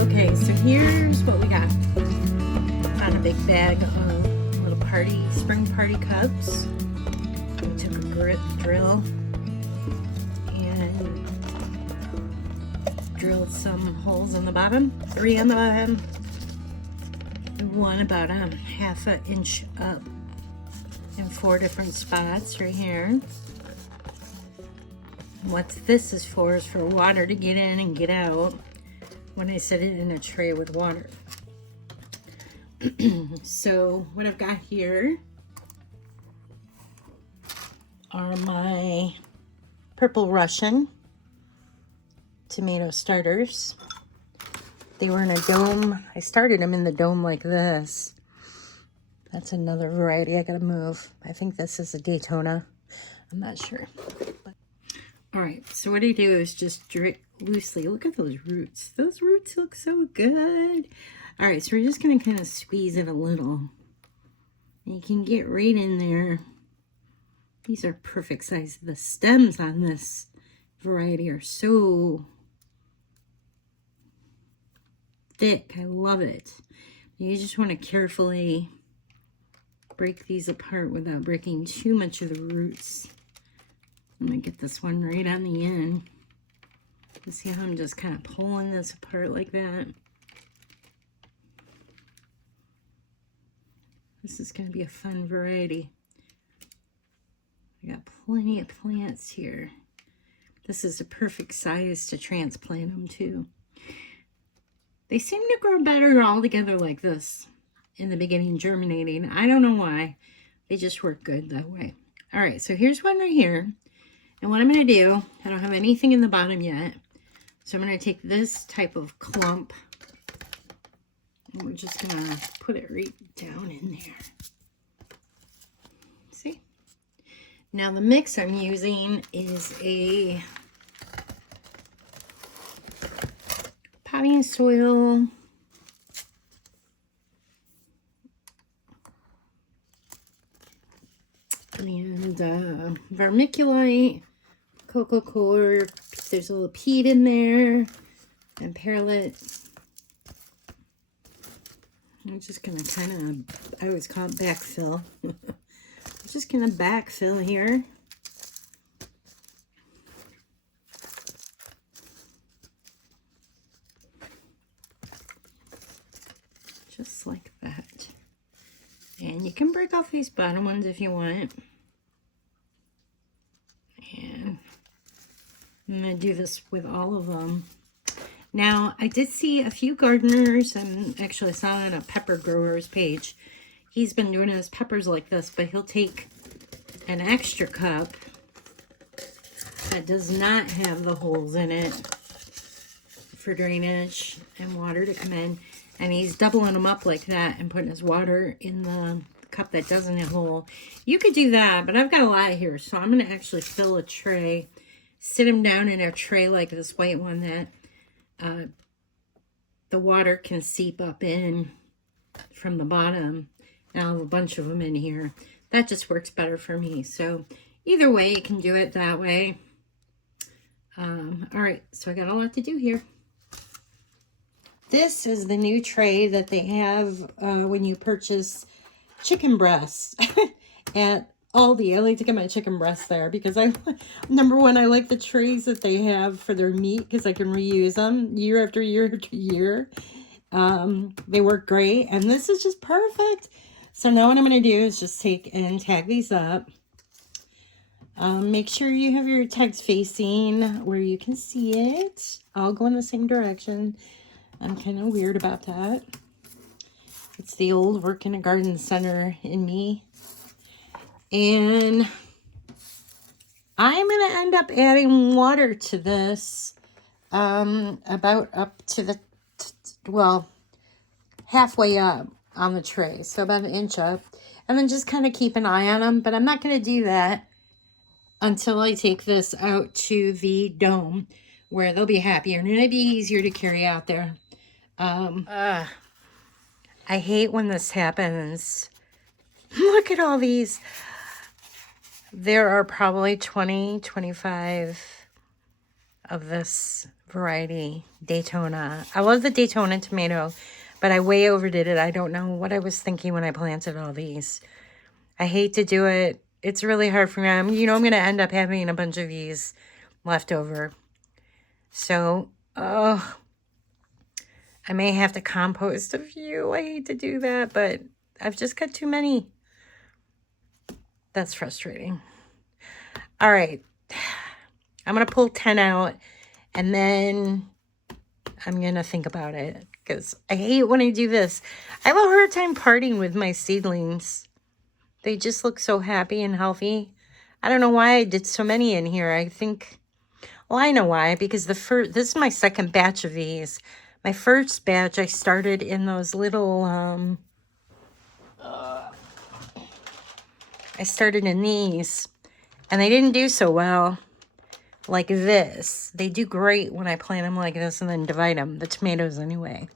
Okay, so here's what we got. Found a big bag of little spring party cups. We took a drill and drilled some holes in the bottom, 3 on the bottom, and one about a ½ an inch up in 4 different spots right here. What this is for water to get in and get out when I set it in a tray with water. So what I've got here are my purple Russian tomato starters. They were in a dome. I started them in the dome like this. That's another variety I gotta move. I think this is a Daytona. I'm not sure. But, all right, so what I do is just drip loosely. Look at those roots. Those roots look so good. All right, so we're just gonna kind of squeeze it a little. And you can get right in there. These are perfect size. The stems on this variety are so thick. I love it. You just want to carefully break these apart without breaking too much of the roots. I'm going to get this one right on the end. You see how I'm just kind of pulling this apart like that? This is going to be a fun variety. I got plenty of plants here. This is a perfect size to transplant them to. They seem to grow better all together like this in the beginning, germinating. I don't know why. They just work good that way. All right, so here's one right here. And what I'm going to do, I don't have anything in the bottom yet. So I'm going to take this type of clump. And we're just going to put it right down in there. See? Now the mix I'm using is a potting soil, and vermiculite, cocoa coir. There's a little peat in there, and perlite. I'm just gonna kind of, I always call it backfill. I'm just gonna backfill here. Just like that. And you can break off these bottom ones if you want. And I'm going to do this with all of them. Now, I did see a few gardeners, and actually saw it on a pepper grower's page. He's been doing his peppers like this, but he'll take an extra cup that does not have the holes in it for drainage and water to come in. And he's doubling them up like that and putting his water in the cup that doesn't have a hole. You could do that, but I've got a lot here. So I'm going to actually fill a tray, sit them down in a tray like this white one that the water can seep up in from the bottom. And I'll have a bunch of them in here. That just works better for me. So either way, you can do it that way. All right, so I got a lot to do here. This is the new tray that they have when you purchase chicken breasts at Aldi. I like to get my chicken breasts there because number one, I like the trays that they have for their meat because I can reuse them year after year after year. They work great, and this is just perfect. So now what I'm going to do is just take and tag these up. Make sure you have your tags facing where you can see it. I'll go in the same direction. I'm kind of weird about that. It's the old work in a garden center in me. And I'm going to end up adding water to this about up to the, well, halfway up on the tray. So about 1 inch up. And then just kind of keep an eye on them. But I'm not going to do that until I take this out to the dome where they'll be happier. And it'll be easier to carry out there. I hate when this happens. Look at all these. There are probably 20, 25 of this variety, Daytona. I love the Daytona tomato, but I way overdid it. I don't know what I was thinking when I planted all these. I hate to do it. It's really hard for me. I'm going to end up having a bunch of these left over. So, I may have to compost a few. I hate to do that, but I've just got too many. That's frustrating. All right. I'm going to pull 10 out, and then I'm going to think about it, because I hate when I do this. I have a hard time parting with my seedlings. They just look so happy and healthy. I don't know why I did so many in here. I think, well, I know why, because this is my second batch of these. My first batch, I started in those little, I started in these, and they didn't do so well like this. They do great when I plant them like this and then divide them, the tomatoes anyway.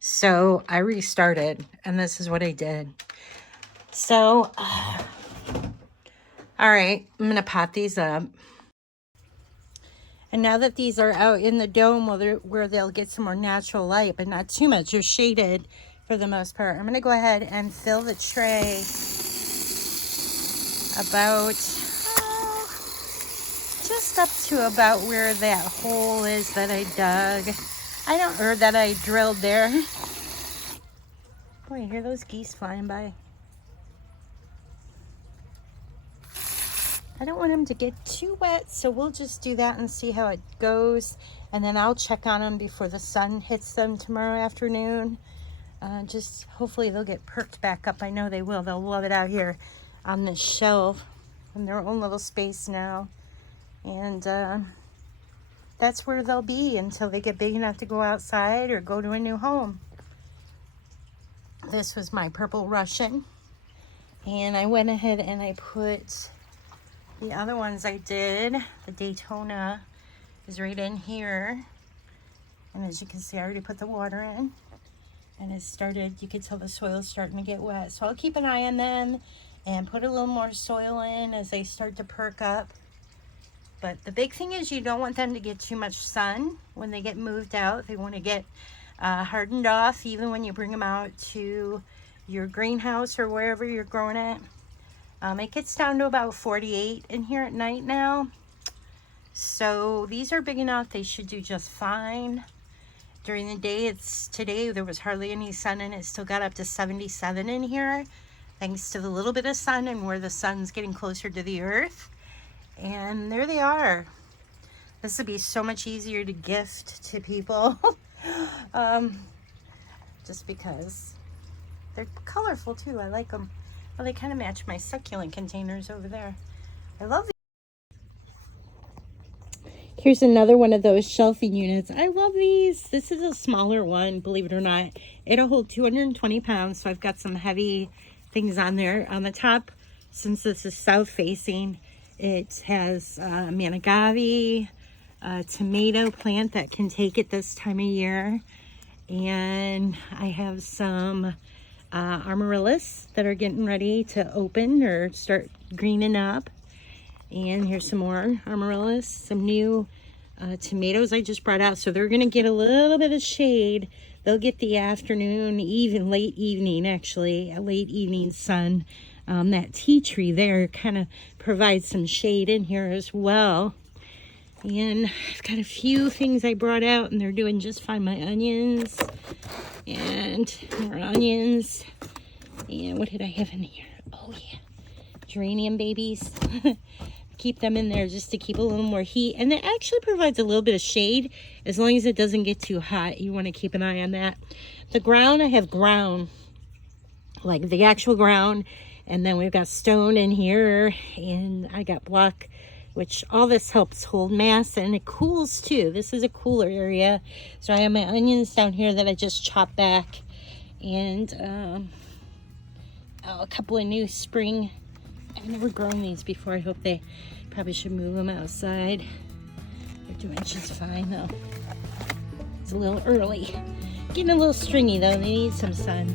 So I restarted, and this is what I did. So, all right, I'm going to pot these up. And now that these are out in the dome where they'll get some more natural light, but not too much, they're shaded for the most part. I'm going to go ahead and fill the tray about, just up to about where that hole is that I dug. Or that I drilled there. Boy, you hear those geese flying by. I don't want them to get too wet, so we'll just do that and see how it goes. And then I'll check on them before the sun hits them tomorrow afternoon. Just hopefully they'll get perked back up. I know they will. They'll love it out here on this shelf in their own little space now. And that's where they'll be until they get big enough to go outside or go to a new home. This was my purple Russian. And I went ahead and I put the other ones I did. The Daytona is right in here. And as you can see, I already put the water in. And it started, you can tell the soil's starting to get wet. So I'll keep an eye on them and put a little more soil in as they start to perk up. But the big thing is you don't want them to get too much sun when they get moved out. They want to get hardened off even when you bring them out to your greenhouse or wherever you're growing it. It gets down to about 48 in here at night now. So these are big enough. They should do just fine. During the day, today there was hardly any sun and it still got up to 77 in here. Thanks to the little bit of sun and where the sun's getting closer to the earth. And there they are. This would be so much easier to gift to people. Just because they're colorful too. I like them. Well, they kind of match my succulent containers over there. I love these. Here's another one of those shelving units. I love these. This is a smaller one, believe it or not. It'll hold 220 pounds, so I've got some heavy things on there. On the top, since this is south facing, it has managave, a tomato plant that can take it this time of year. And I have some amaryllis that are getting ready to open or start greening up. And here's some more amaryllis, some new tomatoes I just brought out. So they're going to get a little bit of shade. They'll get the afternoon, even late evening, actually, a late evening sun. That tea tree there kind of provides some shade in here as well. And I've got a few things I brought out and they're doing just fine. My onions and more onions. And what did I have in here? Oh yeah, geranium babies. Keep them in there just to keep a little more heat. And it actually provides a little bit of shade as long as it doesn't get too hot. You want to keep an eye on that. The ground, I have ground, like the actual ground. And then we've got stone in here. And I got block, which all this helps hold mass. And it cools too. This is a cooler area. So I have my onions down here that I just chopped back. And a couple of new spring. I've never grown these before. I hope they probably should move them outside. They're doing just fine though. It's a little early. Getting a little stringy though. They need some sun.